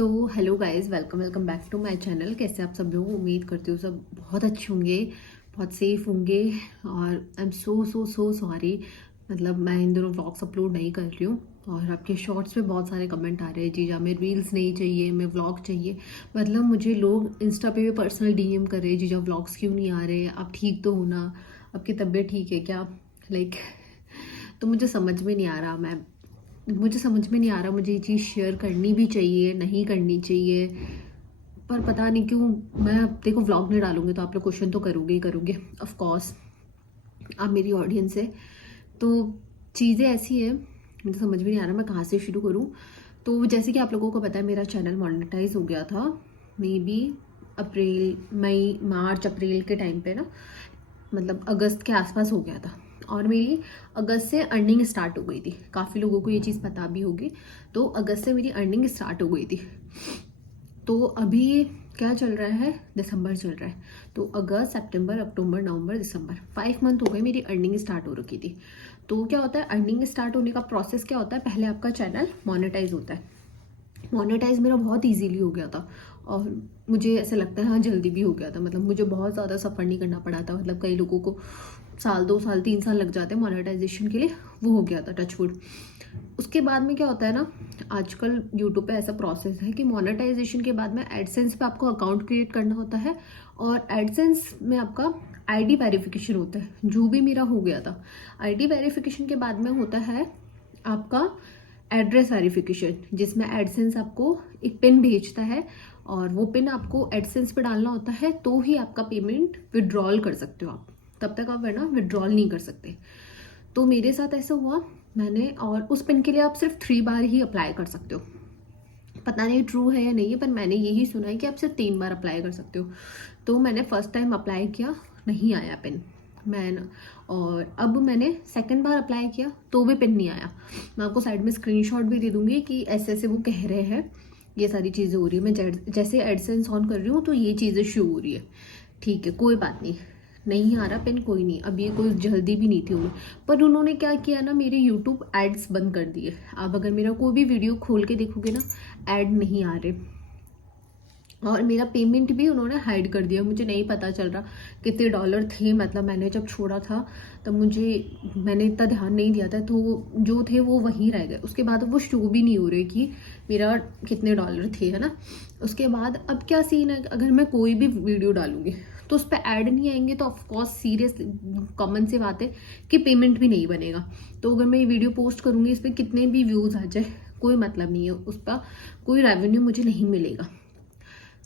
So hello guys, welcome back to my channel. कैसे आप सब लोग? उम्मीद करती हूँ सब बहुत अच्छे होंगे, बहुत सेफ होंगे। और आई एम सो सॉरी, मतलब मैं इन दिनों व्लॉग्स अपलोड नहीं कर रही हूँ और आपके शॉर्ट्स पे बहुत सारे कमेंट आ रहे हैं, जीजा हमें रील्स नहीं चाहिए, हमें व्लॉग चाहिए। मतलब मुझे लोग इंस्टा पे भी पर्सनल डीएम कर रहे हैं, जीजा व्लॉग्स क्यों नहीं आ रहे, आप ठीक तो हो ना, आपकी तबीयत ठीक है क्या, लाइक। तो मुझे समझ में नहीं आ रहा, मुझे ये चीज़ शेयर करनी भी चाहिए नहीं करनी चाहिए। पर पता नहीं क्यों, मैं अब देखो व्लॉग नहीं डालूंगी तो आप लोग क्वेश्चन तो करोगे ही करोगे, ऑफ कोर्स आप मेरी ऑडियंस है। तो चीज़ें ऐसी है, मुझे समझ में नहीं आ रहा मैं कहाँ से शुरू करूँ। तो जैसे कि आप लोगों को पता है, मेरा चैनल मोनेटाइज हो गया था मे बी अप्रैल मई मार्च अप्रैल के टाइम पे ना, मतलब अगस्त के आसपास हो गया था। और मेरी अगस्त से अर्निंग स्टार्ट हो गई थी। काफ़ी लोगों को ये चीज़ पता भी होगी। तो अगस्त से मेरी अर्निंग स्टार्ट हो गई थी। तो अभी क्या चल रहा है, दिसंबर चल रहा है। तो अगस्त सितंबर अक्टूबर नवंबर दिसंबर 5 मंथ हो गए, मेरी अर्निंग स्टार्ट हो रखी थी। तो क्या होता है, अर्निंग स्टार्ट होने का प्रोसेस क्या होता है, पहले आपका चैनल मोनेटाइज होता है। मोनेटाइज मेरा बहुत इजीली हो गया था और मुझे ऐसा लगता है हाँ जल्दी भी हो गया था। मतलब मुझे बहुत ज़्यादा सफ़र नहीं करना पड़ा था। मतलब कई लोगों को साल 2 साल 3 साल लग जाते हैं मोनेटाइजेशन के लिए, वो हो गया था टचवुड। उसके बाद में क्या होता है ना, आजकल यूट्यूब पे ऐसा प्रोसेस है कि मोनेटाइजेशन के बाद में एडसेंस पे आपको अकाउंट क्रिएट करना होता है और एडसेंस में आपका आईडी वेरिफिकेशन होता है, जो भी मेरा हो गया था। आईडी वेरिफिकेशन के बाद में होता है आपका एड्रेस वेरिफिकेशन, जिसमें एडसेंस आपको एक पिन भेजता है और वो पिन आपको एडसेंस पे डालना होता है, तो ही आपका पेमेंट विड्रॉल कर सकते हो आप। तब तक आप है ना विड्रॉल नहीं कर सकते। तो मेरे साथ ऐसा हुआ, मैंने, और उस पिन के लिए आप सिर्फ 3 बार ही अप्लाई कर सकते हो। पता नहीं ट्रू है या नहीं है, पर मैंने यही सुना है कि आप सिर्फ 3 बार अप्लाई कर सकते हो। तो मैंने फर्स्ट टाइम अप्लाई किया, नहीं आया पिन। मैं न, और अब मैंने सेकंड बार अप्लाई किया तो भी पिन नहीं आया। मैं आपको साइड में स्क्रीनशॉट भी दे दूंगी कि ऐसे ऐसे वो कह रहे हैं, ये सारी चीज़ें हो रही है। मैं जैसे एडसेंस ऑन कर रही हूँ तो ये चीज़ें शो हो रही है। ठीक है, कोई बात नहीं, नहीं आ रहा पिन, कोई नहीं, अब ये कोई जल्दी भी नहीं थी उन्हें। पर उन्होंने क्या किया ना, मेरे यूट्यूब एड्स बंद कर दिए। आप अगर मेरा कोई भी वीडियो खोल के देखोगे ना, ऐड नहीं आ रहे। और मेरा पेमेंट भी उन्होंने हाइड कर दिया, मुझे नहीं पता चल रहा कितने डॉलर थे। मतलब मैंने जब छोड़ा था तब मैंने इतना ध्यान नहीं दिया था, तो जो थे वो वहीं रह गए। उसके बाद वो शो भी नहीं हो रही कि मेरा कितने डॉलर थे, है ना। उसके बाद अब क्या सीन है, अगर मैं कोई भी वीडियो डालूंगी तो उस पर ऐड नहीं आएंगे तो ऑफकोर्स सीरियस कॉमन सी बात है कि पेमेंट भी नहीं बनेगा। तो अगर मैं ये वीडियो पोस्ट करूंगी, इस पर कितने भी व्यूज़ आ जाए कोई मतलब नहीं है, उस पर कोई रेवेन्यू मुझे नहीं मिलेगा।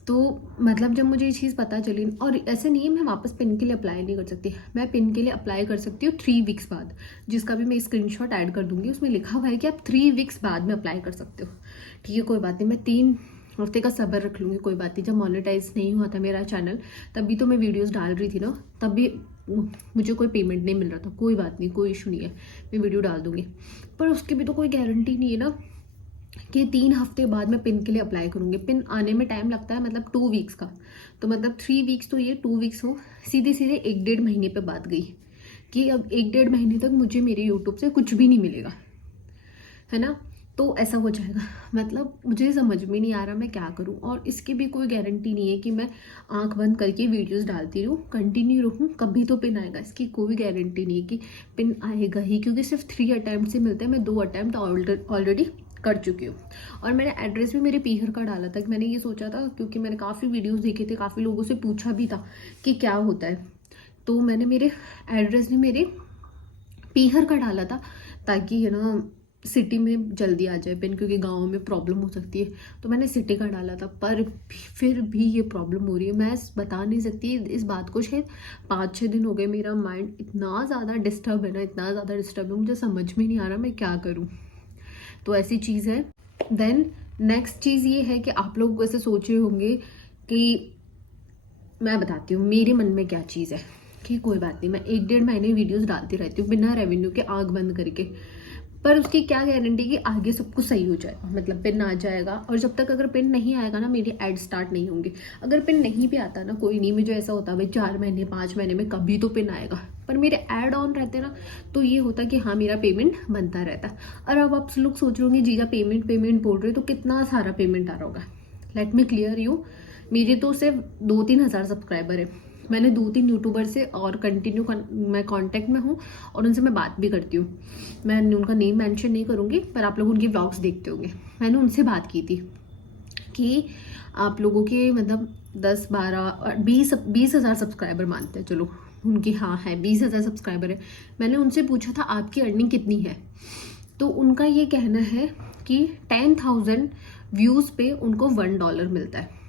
तो मतलब जब मुझे ये चीज़ पता चली, और ऐसे नहीं है मैं वापस पिन के लिए अप्लाई नहीं कर सकती, मैं पिन के लिए अप्लाई कर सकती हूँ 3 वीक्स बाद, जिसका भी मैं स्क्रीनशॉट ऐड कर दूंगी। उसमें लिखा हुआ है कि आप 3 वीक्स बाद में अप्लाई कर सकते हो। ठीक है, कोई बात नहीं, मैं 3 हफ्ते का सब्र रख लूँगी, कोई बात नहीं। जब मोनेटाइज नहीं हुआ था मेरा चैनल, तभी तो मैं वीडियोज़ डाल रही थी ना, तब भी मुझे कोई पेमेंट नहीं मिल रहा था। कोई बात नहीं, कोई इशू नहीं है, मैं वीडियो डाल दूंगी। पर उसकी भी तो कोई गारंटी नहीं है ना कि 3 हफ्ते बाद मैं पिन के लिए अप्लाई करूंगी। पिन आने में टाइम लगता है, मतलब 2 वीक्स का। तो मतलब 3 वीक्स तो ये 2 वीक्स हो, सीधे सीधे 1 डेढ़ महीने पे बात गई कि अब 1 डेढ़ महीने तक मुझे मेरे यूट्यूब से कुछ भी नहीं मिलेगा, है ना। तो ऐसा हो जाएगा। मतलब मुझे समझ में नहीं आ रहा मैं क्या करूं। और इसकी भी कोई गारंटी नहीं है कि मैं आंख बंद करके वीडियोस डालती रहूं, कंटिन्यू रहूं, कभी तो पिन आएगा। इसकी कोई गारंटी नहीं है कि पिन आएगा ही, क्योंकि सिर्फ 3 अटैम्प्ट से मिलते हैं। मैं 2 अटैम्प्ट ऑलरेडी कर चुकी हूँ। और मैंने एड्रेस भी मेरे पीहर का डाला था, कि मैंने ये सोचा था, क्योंकि मैंने काफ़ी वीडियोस देखे थे, काफ़ी लोगों से पूछा भी था कि क्या होता है। तो मैंने मेरे एड्रेस भी मेरे पीहर का डाला था, ताकि है ना सिटी में जल्दी आ जाए पिन, क्योंकि गाँव में प्रॉब्लम हो सकती है। तो मैंने सिटी का डाला था, पर फिर भी ये प्रॉब्लम हो रही है। मैं बता नहीं सकती इस बात को, शायद 5-6 दिन हो गए। मेरा माइंड इतना ज़्यादा डिस्टर्ब है ना, इतना ज़्यादा डिस्टर्ब है, मुझे समझ में नहीं आ रहा मैं क्या करूँ। तो ऐसी चीज़ है। देन नेक्स्ट चीज़ ये है कि आप लोग ऐसे सोच रहे होंगे कि, मैं बताती हूँ मेरे मन में क्या चीज़ है कि कोई बात नहीं, मैं 1 डेढ़ महीने वीडियोस डालती रहती हूँ बिना रेवेन्यू के, आग बंद करके। पर उसकी क्या गारंटी कि आगे सब कुछ सही हो जाएगा, मतलब पिन आ जाएगा। और जब तक अगर पिन नहीं आएगा ना, मेरी एड स्टार्ट नहीं होंगे। अगर पिन नहीं भी आता ना, कोई नहीं, मुझे ऐसा होता भाई 4 महीने 5 महीने में कभी तो पिन आएगा। पर मेरे ऐड ऑन रहते ना, तो ये होता कि हाँ मेरा पेमेंट बनता रहता। और अब आप लोग सोच रहे होंगे जीजा पेमेंट पेमेंट बोल रहे, तो कितना सारा पेमेंट आ रहा होगा। लेट मी क्लियर यू, मेरे तो सिर्फ 2-3 हज़ार सब्सक्राइबर है। मैंने 2-3 यूट्यूबर से और कंटिन्यू मैं कांटेक्ट में हूँ और उनसे मैं बात भी करती हूँ। मैं उनका नेम मेंशन नहीं करूँगी, पर आप लोग उनके व्लॉग्स देखते होंगे। मैंने उनसे बात की थी कि आप लोगों के मतलब 10-12-20 हज़ार सब्सक्राइबर मानते हैं, चलो उनकी हाँ है 20 हज़ार सब्सक्राइबर है। मैंने उनसे पूछा था आपकी अर्निंग कितनी है, तो उनका ये कहना है कि 10,000 व्यूज़ पे उनको $1 मिलता है।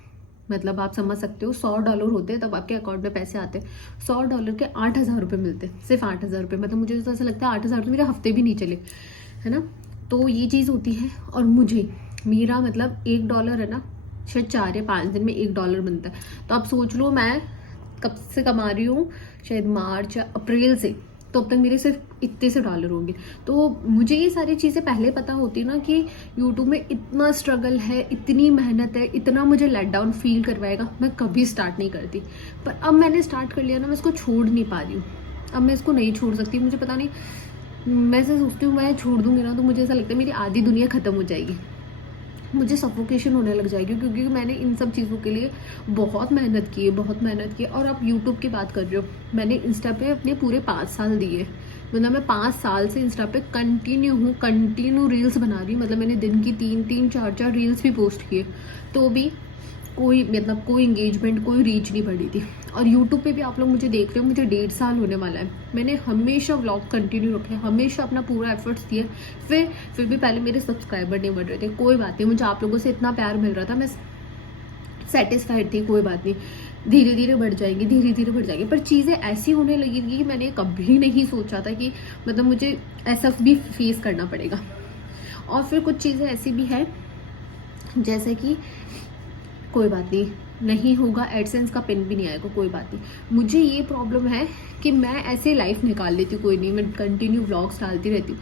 मतलब आप समझ सकते हो, $100 होते हैं तब आपके अकाउंट में पैसे आते हैं। $100 के 8,000 रुपये मिलते हैं, सिर्फ 8,000 रुपये। मतलब मुझे तो ऐसा लगता है 8,000 तो मेरे हफ्ते भी नहीं चले, है ना। तो ये चीज़ होती है। और मुझे मेरा मतलब $1 है ना, शायद 4 या 5 दिन में $1 बनता है। तो आप सोच लो मैं कब से कमा रही हूँ, शायद मार्च या अप्रैल से, तो अब तक मेरे सिर्फ इतने से डॉलर होंगे। तो मुझे ये सारी चीज़ें पहले पता होती ना कि यूट्यूब में इतना स्ट्रगल है, इतनी मेहनत है, इतना मुझे लेट डाउन फील करवाएगा, मैं कभी स्टार्ट नहीं करती। पर अब मैंने स्टार्ट कर लिया ना, मैं इसको छोड़ नहीं पा रही हूँ। अब मैं इसको नहीं छोड़ सकती, मुझे पता नहीं, मैं ऐसे सोचती हूँ मैं छोड़ दूँगी ना तो मुझे ऐसा लगता है मेरी आधी दुनिया ख़त्म हो जाएगी, मुझे सफोकेशन होने लग जाएगी, क्योंकि मैंने इन सब चीज़ों के लिए बहुत मेहनत की है, बहुत मेहनत की है। और आप यूट्यूब की बात कर रहे हो, मैंने इंस्टा पे अपने पूरे 5 साल दिए। मतलब मैं 5 साल से इंस्टा पे कंटिन्यू हूँ, कंटिन्यू रील्स बना रही हूँ। मतलब मैंने दिन की 3-3 4-4 रील्स भी पोस्ट किए, तो भी कोई मतलब कोई इंगेजमेंट, कोई रीच नहीं बढ़ी थी। और यूट्यूब पे भी आप लोग मुझे देख रहे हो, मुझे 1.5 साल होने वाला है। मैंने हमेशा व्लॉग कंटिन्यू रखे, हमेशा अपना पूरा एफर्ट्स दिए। फिर भी पहले मेरे सब्सक्राइबर नहीं बढ़ रहे थे, कोई बात नहीं, मुझे आप लोगों से इतना प्यार मिल रहा था, मैं सेटिस्फाइड थी, कोई बात नहीं, धीरे धीरे बढ़ जाएंगी, धीरे धीरे बढ़ जाएंगी। पर चीज़ें ऐसी होने लगेगी कि मैंने कभी नहीं सोचा था कि मतलब मुझे ऐसा भी फेस करना पड़ेगा। और फिर कुछ चीज़ें ऐसी भी है, जैसे कि कोई बात नहीं होगा, एडसेंस का पिन भी नहीं आएगा, कोई बात नहीं। मुझे ये प्रॉब्लम है कि मैं ऐसे लाइफ निकाल लेती हूँ, कोई नहीं, मैं कंटिन्यू व्लॉग्स डालती रहती हूँ।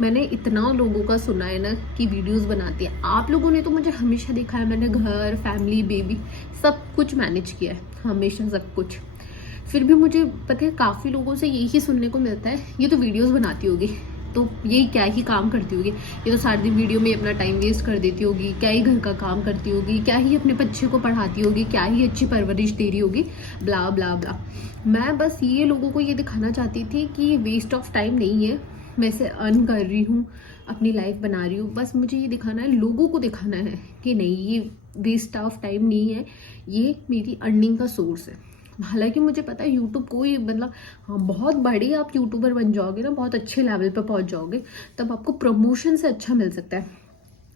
मैंने इतना लोगों का सुना है ना कि वीडियोस बनाती है। आप लोगों ने तो मुझे हमेशा देखा है, मैंने घर, फैमिली, बेबी सब कुछ मैनेज किया है, हमेशा सब कुछ। फिर भी मुझे पता है काफ़ी लोगों से यही सुनने को मिलता है, ये तो वीडियोस बनाती होगी, तो ये क्या ही काम करती होगी, ये तो सारा दिन वीडियो में अपना टाइम वेस्ट कर देती होगी, क्या ही घर का काम करती होगी, क्या ही अपने बच्चे को पढ़ाती होगी, क्या ही अच्छी परवरिश दे रही होगी, ब्ला ब्ला ब्ला। मैं बस ये लोगों को ये दिखाना चाहती थी कि ये वेस्ट ऑफ टाइम नहीं है, मैं इसे अर्न कर रही हूँ, अपनी लाइफ बना रही हूँ। बस मुझे ये दिखाना है, लोगों को दिखाना है कि नहीं, ये वेस्ट ऑफ टाइम नहीं है, ये मेरी अर्निंग का सोर्स है। हालांकि मुझे पता है यूट्यूब कोई मतलब, हाँ बहुत बड़े आप यूट्यूबर बन जाओगे ना, बहुत अच्छे लेवल पर पहुंच जाओगे, तब आपको प्रमोशन से अच्छा मिल सकता है,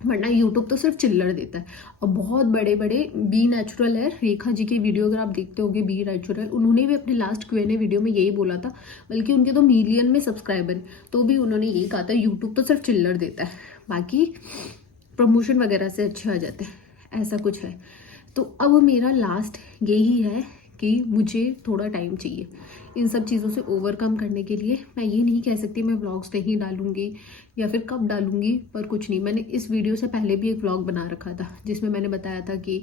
वरना यूट्यूब तो सिर्फ चिल्लर देता है। और बहुत बड़े बड़े, बी नेचुरल है, रेखा जी की वीडियो अगर आप देखते होगे, बी नेचुरल, उन्होंने भी अपने लास्ट Q&A वीडियो में यही बोला था, बल्कि उनके तो मिलियन में सब्सक्राइबर, तो भी उन्होंने यही कहा था यूट्यूब तो सिर्फ चिल्लर देता है, बाकी प्रमोशन वगैरह से अच्छे आ जाते हैं, ऐसा कुछ है। तो अब मेरा लास्ट यही है कि मुझे थोड़ा टाइम चाहिए इन सब चीज़ों से ओवरकम करने के लिए। मैं ये नहीं कह सकती मैं व्लॉग्स नहीं डालूंगी या फिर कब डालूंगी, पर कुछ नहीं, मैंने इस वीडियो से पहले भी एक व्लॉग बना रखा था जिसमें मैंने बताया था कि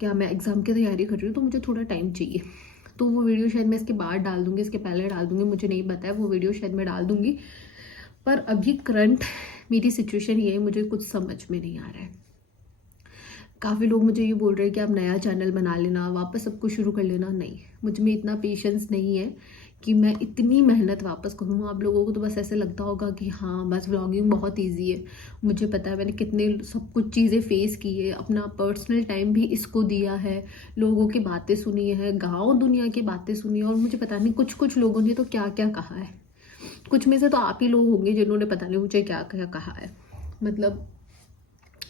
क्या मैं एग्ज़ाम की तैयारी कर रही हूँ, तो मुझे थोड़ा टाइम चाहिए। तो वो वीडियो शायद मैं इसके बाद डाल दूँगी, इसके पहले डाल दूँगी, मुझे नहीं पता है, वो वीडियो शायद मैं डाल दूँगी। पर अभी करंट मेरी सिचुएशन ये है, मुझे कुछ समझ में नहीं आ रहा है। काफ़ी लोग मुझे ये बोल रहे हैं कि आप नया चैनल बना लेना, वापस सब कुछ शुरू कर लेना। नहीं, मुझ में इतना पेशेंस नहीं है कि मैं इतनी मेहनत वापस करूँ। आप लोगों को तो बस ऐसे लगता होगा कि हाँ बस व्लॉगिंग बहुत इजी है। मुझे पता है मैंने कितने सब कुछ चीज़ें फेस की है, अपना पर्सनल टाइम भी इसको दिया है, लोगों की बातें सुनी है, गाँव दुनिया की बातें सुनी है, और मुझे पता नहीं कुछ कुछ लोगों ने तो क्या क्या कहा है। कुछ में से तो आप ही लोग होंगे जिन्होंने पता नहीं मुझे क्या क्या कहा है। मतलब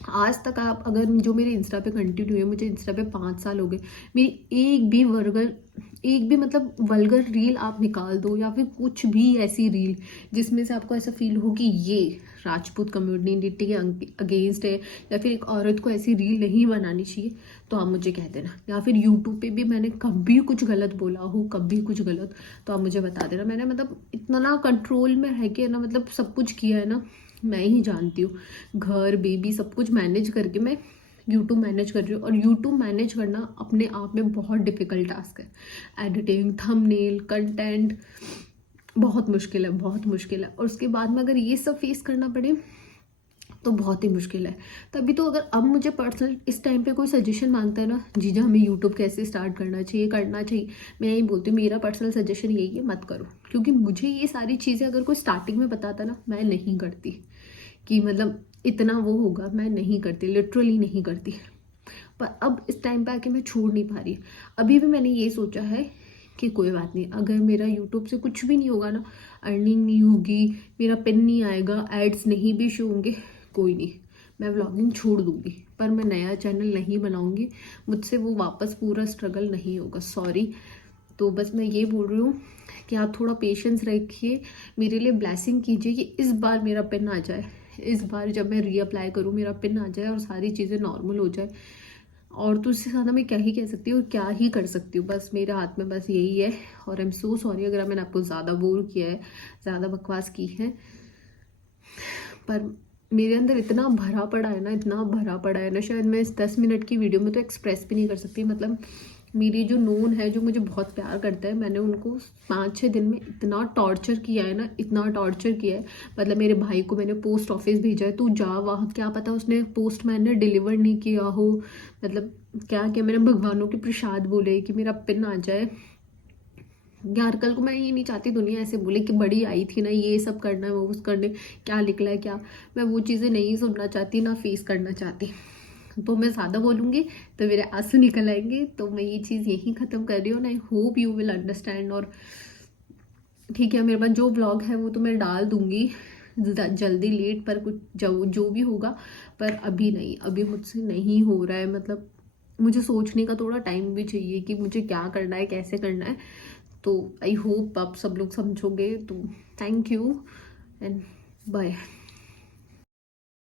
आज तक आप अगर जो मेरे इंस्टा पे कंटिन्यू है, मुझे इंस्टा पे 5 साल हो गए, मेरी एक भी मतलब वल्गर रील आप निकाल दो या फिर कुछ भी ऐसी रील जिसमें से आपको ऐसा फील हो कि ये राजपूत कम्युनिटी के अगेंस्ट है, या फिर एक औरत को ऐसी रील नहीं बनानी चाहिए, तो आप मुझे कह देना। या फिर यूट्यूब पे भी मैंने कभी कुछ गलत बोला हो, कभी कुछ गलत, तो आप मुझे बता देना। मैंने मतलब इतना कंट्रोल में है कि ना, मतलब सब कुछ किया है ना, मैं ही जानती हूँ। घर, बेबी सब कुछ मैनेज करके मैं यूट्यूब मैनेज कर रही हूँ। और यूट्यूब मैनेज करना अपने आप में बहुत डिफिकल्ट टास्क है। एडिटिंग, थंबनेल, कंटेंट बहुत मुश्किल है, बहुत मुश्किल है। और उसके बाद में अगर ये सब फेस करना पड़े, तो बहुत ही मुश्किल है। तभी तो अगर अब मुझे पर्सनल इस टाइम पे कोई सजेशन मांगता है ना, जीजा हमें यूट्यूब कैसे स्टार्ट करना चाहिए, करना चाहिए, मैं यही बोलती हूँ मेरा पर्सनल सजेशन यही है, मत करो। क्योंकि मुझे ये सारी चीज़ें अगर कोई स्टार्टिंग में बताता ना, मैं नहीं करती। कि मतलब इतना वो होगा, मैं नहीं करती, लिटरली नहीं करती। पर अब इस टाइम पे आके मैं छोड़ नहीं पा रही। अभी भी मैंने ये सोचा है कि कोई बात नहीं, अगर मेरा यूट्यूब से कुछ भी नहीं होगा ना, अर्निंग नहीं होगी, मेरा पिन नहीं आएगा, एड्स नहीं भी शो होंगे, कोई नहीं, मैं व्लॉगिंग छोड़ दूंगी, पर मैं नया चैनल नहीं बनाऊंगी। मुझसे वो वापस पूरा स्ट्रगल नहीं होगा, सॉरी। तो बस मैं ये बोल रही हूँ कि आप थोड़ा पेशेंस रखिए, मेरे लिए ब्लेसिंग कीजिए कि इस बार मेरा पिन आ जाए, इस बार जब मैं रीअप्लाई करूँ मेरा पिन आ जाए और सारी चीज़ें नॉर्मल हो जाए। और तो इससे ज़्यादा मैं क्या ही कह सकती हूँ, क्या ही कर सकती हूँ, बस मेरे हाथ में बस यही है। और आई एम सो सॉरी अगर मैंने आपको ज़्यादा बोर किया है, ज़्यादा बकवास की है, पर मेरे अंदर इतना भरा पड़ा है ना, इतना भरा पड़ा है ना, शायद मैं इस 10 मिनट की वीडियो में तो एक्सप्रेस भी नहीं कर सकती। मतलब मेरी जो नोन है, जो मुझे बहुत प्यार करता है, मैंने उनको 5-6 दिन में इतना टॉर्चर किया है ना, इतना टॉर्चर किया है। मतलब मेरे भाई को मैंने पोस्ट ऑफिस भेजा है, तू जा वहाँ, क्या पता उसने पोस्टमैन ने डिलीवर नहीं किया हो, मतलब क्या क्या मैंने भगवानों के प्रसाद बोले कि मेरा पिन आ जाए। यार कल को मैं ये नहीं चाहती दुनिया ऐसे बोले कि बड़ी आई थी ना, ये सब करना है, वो उस करने, क्या निकला है क्या। मैं वो चीज़ें नहीं सुनना चाहती, ना फेस करना चाहती। तो मैं ज़्यादा बोलूँगी तो मेरे आंसू निकल आएंगे। तो मैं ये चीज़ यहीं ख़त्म कर रही हूँ, I hope you will understand. और ठीक है, मेरे पास जो व्लॉग है वो तो मैं डाल दूँगी जल्दी, लेट, पर कुछ जो भी होगा, पर अभी नहीं, अभी मुझसे नहीं हो रहा है। मतलब मुझे सोचने का थोड़ा टाइम भी चाहिए कि मुझे क्या करना है, कैसे करना है। तो आई होप आप सब लोग समझोगे। तो थैंक यू एंड बाय।